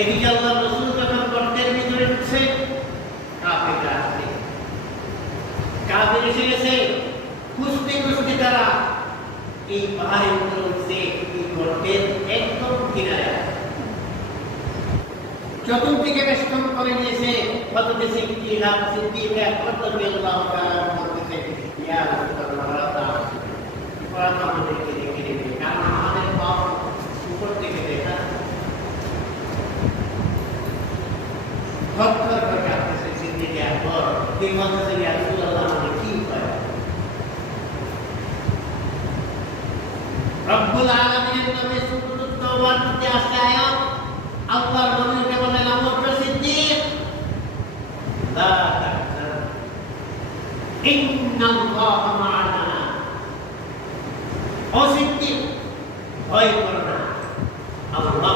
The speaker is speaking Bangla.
এদিকে আল্লাহ রাসূল যখন গর্তের ভিতরে ঢুকছে, কাফেররা আসছে, কাফের এসে গেছে, খুঁজতে খুঁজতে তারা এই পাহাড়ের উপরে উঠছে, এই গর্তের একদম কিনারে চতুর্দিকে বেষ্টন করে নিয়েছে। হযরত সিদ্দিক রাদিয়াল্লাহু তাআলা বলতেছে, ইয়া রাসূলুল্লাহ, আমাদেরকে দেখে নেবে, কারণ আমাদের পাও উপর থেকে দেখা ভক্তর করে আসতেছে। সিদ্দিক আকবর তিনি বলতেছেন, ইয়া রাসূলুল্লাহ, আমাদের কি উপায়? রব্বুল আলামিনের নামে সূরাতুত তাওবার মধ্যে আছে আয়াত, আল্লাহর নবীকে বলেন, আবু সিদ্দিক, লা তাহজান ইন্নাল্লাহা মা'ানা। ও সিদ্দিক, ভয় করো না, আল্লাহ